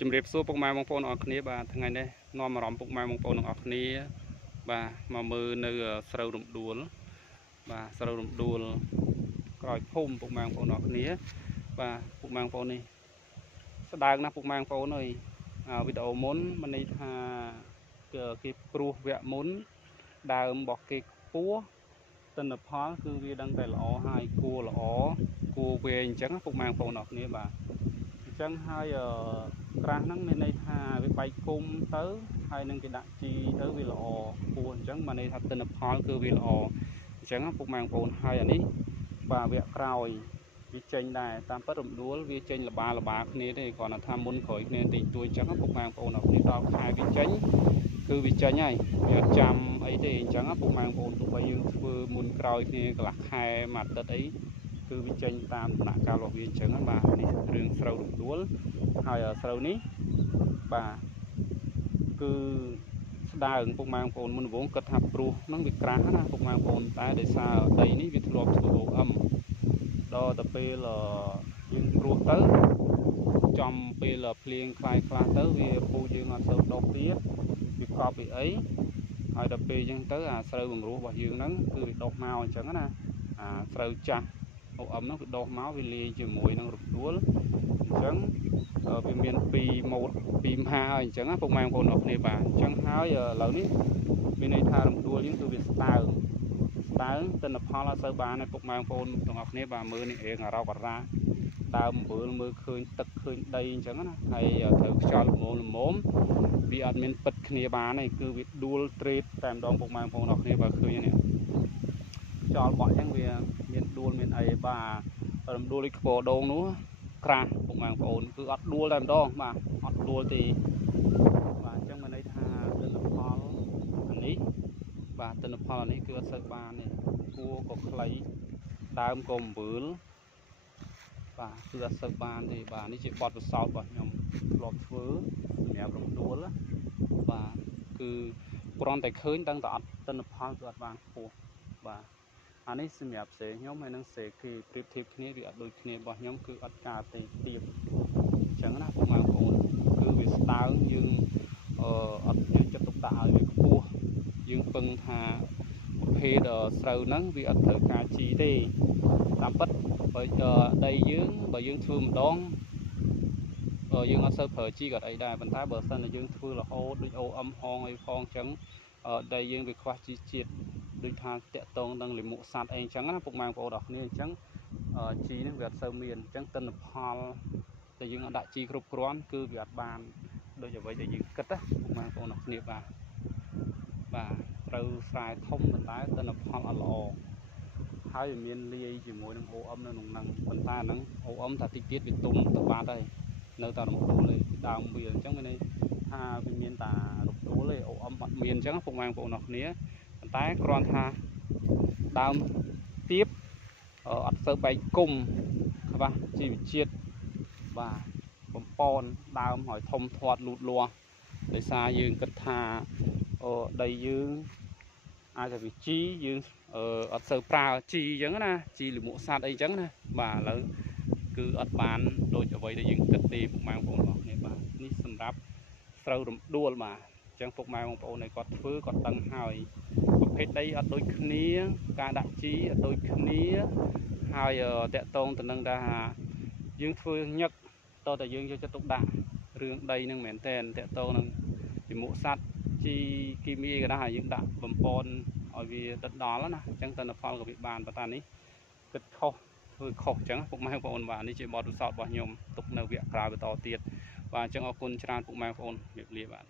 ជំរាបសួរពុកម៉ែបងប្អូនអរគ្នាបាទថ្ងៃនេះនាំអារម្មណ៍ពុកម៉ែបងប្អូនទាំងអស់គ្នាបាទមកមើលនៅស្រូវរំដួលបាទស្រូវរំដួលក្រោយភូមិពុកម៉ែបងប្អូនអរគ្នាបាទពុកម៉ែបងប្អូននេះស្ដើងណាស់ពុកម៉ែបងប្អូនអើយវីដេអូមុនមិនន័យថាគេព្រោះវគ្គមុនដើមរបស់គេខ្ពស់ទិន្នផលគឺវាដឹងតែល្អហើយគួរល្អគួរវែងអញ្ចឹងពុកម៉ែបងប្អូនអរគ្នាបាទអញ្ចឹងហើយក្រាស់ហ្នឹងមានន័យថាវាបែកគុំទៅហើយនឹងគេដាក់ជីទៅវាល្អគួរអញ្ចឹងបានន័យថាទិន្នផលគឺវាល្អអញ្ចឹងពុកម៉ែបងប្អូនហើយអានេះបាទវគ្គក្រោយវាចេញដែរតាមពិតរំដួលវាចេញល្បាគ្នាទេគ្រាន់តែថាមុនក្រោយគ្នាតិចតួចអញ្ចឹងពុកម៉ែបងប្អូនអរគ្នាដល់ខែវាចេញគឺវាចេញហើយវាចាំអីទេអញ្ចឹងពុកម៉ែបងប្អូនទោះបីយើងធ្វើមុនក្រោយគ្នាកន្លះខែមួយអាទិត្យអីគឺវាចេញតាមដំណាក់កាលរបស់វាអញ្ចឹងបាទនេះរឿងស្រូវរំដួលហើយស្រូវនេះបាទគឺស្ដើងពុកម៉ែបងប្អូនមុនដំបូងគិតថាព្រោះហ្នឹងវាក្រាស់ណាពុកម៉ែបងប្អូនតែដោយសារដីនេះវាធ្លាប់ធ្វើ OM ដល់ទៅពេលយើងព្រោះទៅចំពេលភ្លៀងខ្លះទៅវាពូជយើងអត់សូវដុះទៀតវាកប់ពីអីហើយដល់ពេលអញ្ចឹងទៅអាស្រូវបង្រួសរបស់យើងហ្នឹងគឺវាដុះមកអញ្ចឹងណាអាស្រូវចាស់ OM ហ្នឹងវាដុះមកវាលាយជាមួយនឹងរំដួលអញ្ចឹងវាមាន2ម៉ូត2មហាហើយអញ្ចឹងណាពុកម៉ែបងប្អូនអរគ្នាបាទអញ្ចឹងហើយឥឡូវនេះមានន័យថារំដួលយើងគឺវាស្ដើងទិន្នផលអត់សូវបានទេពុកម៉ែបងប្អូនទាំងអស់គ្នាបាទមើលនេះរឿងអារ៉ោកអារ៉ាដើមអំបិលមើលឃើញទឹកឃើញដីអញ្ចឹងណាហើយត្រូវខ្យល់ល្មមវាអត់មានពិតគ្នាបានទេគឺវាដួលត្រេតតែម្ដងពុកម៉ែបងប្អូនអរគ្នាបាទឃើញនេះខ្យល់បក់អញ្ចឹងវាមានដួលមានអីបាទរំដួលដូចខ្ពស់ដងនោះក្រាស់ពុកម៉ែបងប្អូនគឺអត់ដួលតែម្ដងបាទអត់ដួលទេបាទអញ្ចឹងមានន័យថាទិន្នផលអានេះបាទទិន្នផលអានេះគឺអត់សូវបានទេគួរក៏ខ្លីដើមក៏អំបឺលបាទគឺអត់សូវបានទេបាទនេះជាបទពិសោធន៍របស់ខ្ញុំធ្លាប់ធ្វើសម្រាប់រំដួលបាទគឺគ្រាន់តែឃើញដឹងតែអត់ទិន្នផលគឺអត់បានខ្ពស់បាទអានេះសម្រាប់សេខ្ញុំហើយនឹងសេគេប្រៀបធៀបគ្នាវាអត់ដូចគ្នារបស់ខ្ញុំគឺអត់កើតទេទៀបអញ្ចឹងណាពុកម៉ែបងប្អូនគឺវាស្ដើងយើងអត់យកចិត្តទុកដាក់ឲ្យវាខ្ពស់យើងពឹងថាប្រភេទស្រូវហ្នឹងវាអត់ត្រូវការជីទេតាមពិតបើដីយើងបើយើងធ្វើម្ដងយើងអត់សូវប្រើជីក៏អីដែរប៉ុន្តែបើសិនតែយើងធ្វើរហូតដូច OM ហងអីផងអញ្ចឹងដីយើងវាខ្វះជីជាតិដូចថាតាក់តងនឹងលាមកសត្វអីអញ្ចឹងណាពុកម៉ែបងប្អូនអរគ្នាអញ្ចឹងជីនេះវាអត់សូវមានអញ្ចឹងទិន្នផលតែយើងអត់ដាក់ជីគ្រប់គ្រាន់គឺវាអត់បានដូចអ្វីដែលយើងគិតណាពុកម៉ែបងប្អូនអរគ្នាបាទត្រូវស្រែធំប៉ុន្តែទិន្នផលអត់ល្អហើយវាមានលាយជាមួយនឹង OM នៅក្នុងហ្នឹងប៉ុន្តែអាហ្នឹង OM ថាតិចទៀតវាទុំទៅបាត់ហើយនៅតែរំដួលទេដើមវាអញ្ចឹងមានន័យថាវាមានតែរំដួលទេ OM អត់មានអញ្ចឹងពុកម៉ែបងប្អូនអរគ្នាប៉ុន្តែគ្រាន់ថាដើមទៀបអត់សូវបែកគុំខ្វះជីវជាតិបាទបំពន់ដើមឲ្យធំធាត់លូតលាស់ដោយសារយើងគិតថាដីយើងអាចតែវាជីយើងអត់សូវប្រើជីអញ្ចឹងណាជីលាមកសត្វអីអញ្ចឹងណាបាទឥឡូវគឺអត់បានដូចអ្វីដែលយើងគិតទេពុកម៉ែបងប្អូនអរគ្នាបាទនេះសម្រាប់ស្រូវរំដួលបាទអញ្ចឹងពុកម៉ែបងប្អូនឲ្យគាត់ធ្វើគាត់ដឹងហើយប្រភេទដីអត់ដូចគ្នាការដាក់ជីអត់ដូចគ្នាហើយតកតងទៅនឹងថាយើងធ្វើញឹកតតែយើងយកចិត្តទុកដាក់រឿងដីនឹងមែនតើតកតងនឹងលាមកសត្វជីគីមីក៏ដែរយើងដាក់បំពន់ឲ្យវាដិតដល់ណាអញ្ចឹងទិន្នផលក៏វាបានប៉ុន្តែនេះគិតខុសធ្វើខុសអញ្ចឹងពុកម៉ែបងប្អូនបាទនេះជាបទពិសោធន៍របស់ខ្ញុំទុកនៅវគ្គក្រោយបន្តទៀតបាទអញ្ចឹងអរគុណច្រើនពុកម៉ែបងប្អូនជម្រាបលាបាទ